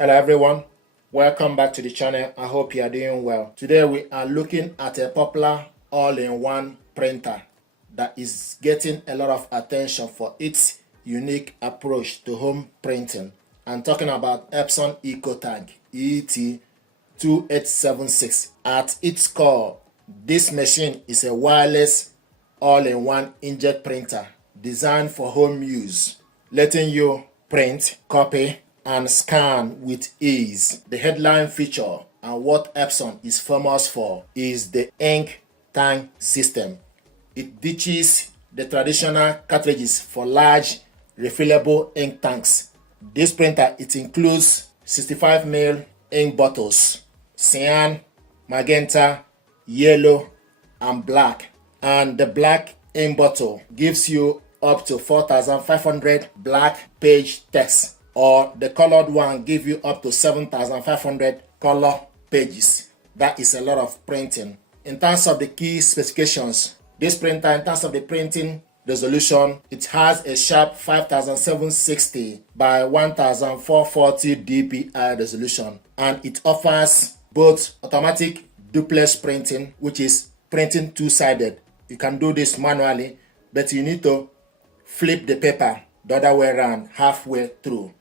Hello everyone, welcome back to the channel. I hope you are doing well. Today we are looking at a popular all-in-one printer that is getting a lot of attention for its unique approach to home printing. I'm talking about Epson EcoTank ET-2876. At its core, this machine is a wireless all-in-one inkjet printer designed for home use, letting you print, copy, and scan with ease. The headline feature and what Epson is famous for is the ink tank system. It ditches the traditional cartridges for large refillable ink tanks. This printer, it includes 65mm ink bottles, cyan, magenta, yellow, and black. And the black ink bottle gives you up to 4,500 black page text, or the colored one give you up to 7,500 color pages. That is a lot of printing. In terms of the key specifications, this printer, in terms of the printing resolution, it has a sharp 5760 by 1440 dpi resolution, and it offers both automatic duplex printing, which is printing two-sided. You can do this manually, but you need to flip the paper the other way around halfway through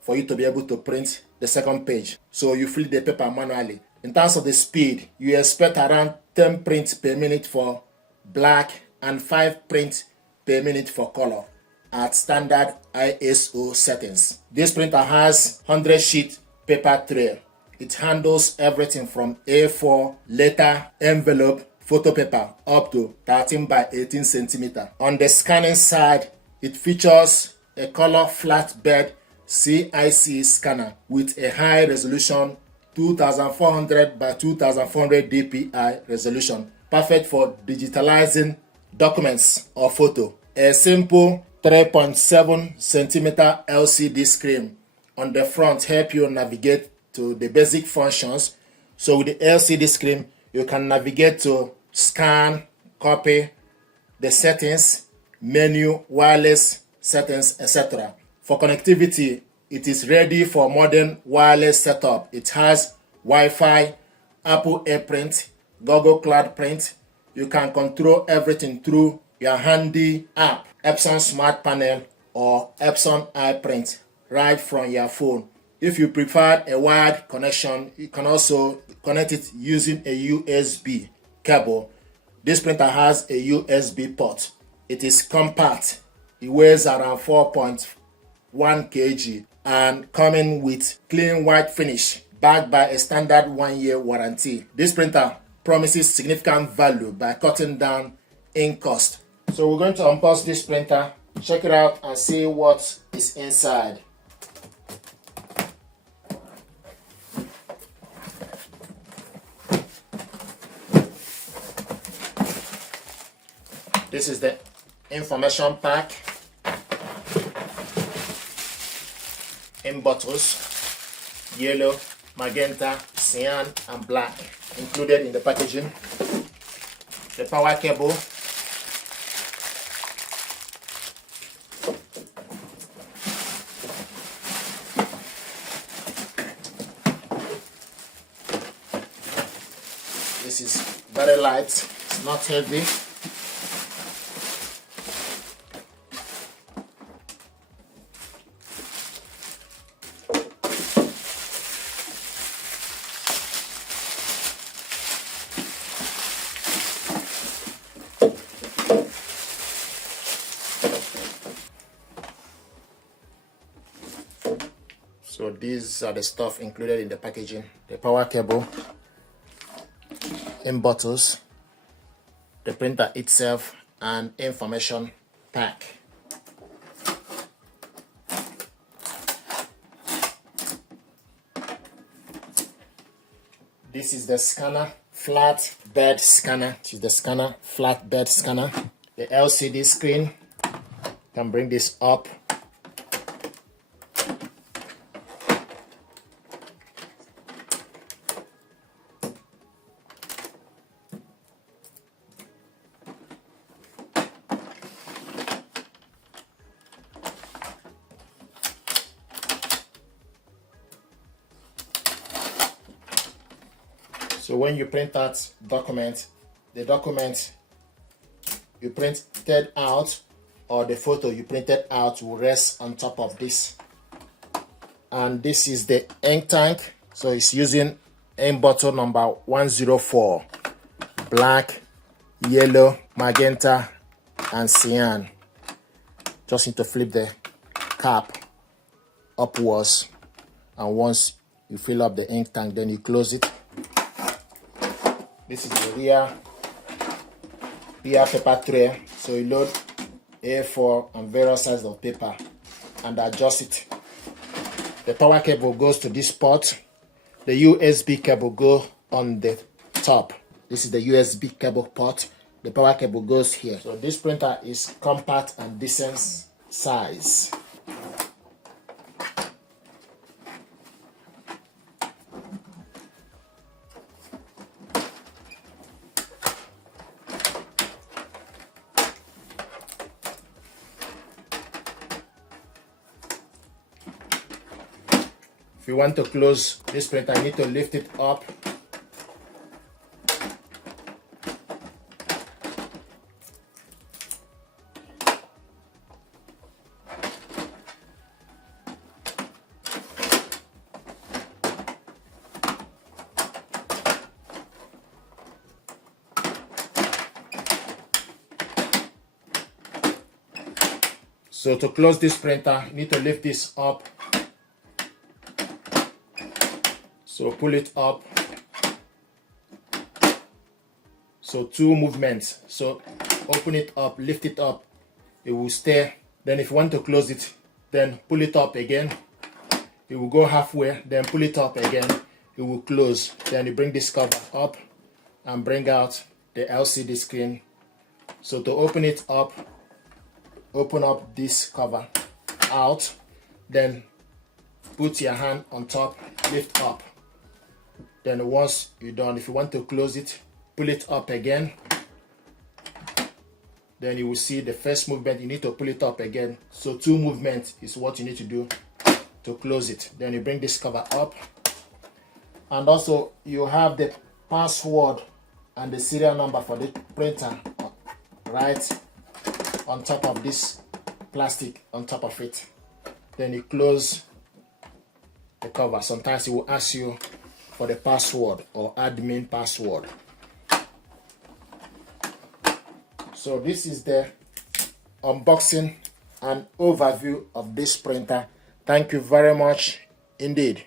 for you to be able to print the second page. So you flip the paper manually. In terms of the speed, you expect around 10 prints per minute for black and 5 prints per minute for color at standard ISO settings. This printer has 100 sheet paper tray. It handles everything from A4, letter, envelope, photo paper up to 13 by 18 centimeter. On the scanning side, it features a color flatbed CIC scanner with a high resolution 2400 by 2400 dpi resolution, perfect for digitalizing documents or photo. A simple 3.7 centimeter LCD screen on the front help you navigate to the basic functions. So with the LCD screen, you can navigate to scan, copy, the settings, menu, wireless settings, etc. For connectivity, it is ready for modern wireless setup. It has Wi-Fi, Apple AirPrint, Google Cloud Print. You can control everything through your handy app, Epson Smart Panel or Epson iPrint, right from your phone. If you prefer a wired connection, you can also connect it using a USB cable. This printer has a USB port. It is compact. It weighs around 4.1 kg and coming with clean white finish, backed by a standard 1-year warranty. This printer promises significant value by cutting down ink cost. So we're going to unbox this printer, check it out, and see what is inside. This is the information pack. In bottles, yellow, magenta, cyan, and black included in the packaging. The power cable, this is very light, it's not heavy. So these are the stuff included in the packaging: the power cable, in bottles, the printer itself, and information pack. This is the scanner, flat bed scanner. This is the scanner, flat bed scanner. The LCD screen, can bring this up. So when you print out document, the document you printed out or the photo you printed out will rest on top of this. And this is the ink tank. So it's using ink bottle number 104, black, yellow, magenta, and cyan. Just need to flip the cap upwards, and once you fill up the ink tank, then you close it. This is the rear paper tray. So you load A4 and various sizes of paper and adjust it. The power cable goes to this port. The USB cable goes on the top. This is the USB cable port. The power cable goes here. So this printer is compact and decent size. If you want to close this printer, you need to lift it up. So to close this printer, you need to lift this up. So pull it up. So two movements. So open it up, lift it up, it will stay. Then if you want to close it, then pull it up again. It will go halfway, then pull it up again, it will close. Then you bring this cover up and bring out the LCD screen. So to open it up, open up this cover out, then put your hand on top, lift up. Then once you're done, if you want to close it, pull it up again. Then you will see the first movement, you need to pull it up again. So two movements is what you need to do to close it. Then you bring this cover up. And also you have the password and the serial number for the printer right on top of this plastic on top of it. Then you close the cover. Sometimes it will ask you for the password or admin password. So this is the unboxing and overview of this printer. Thank you very much indeed.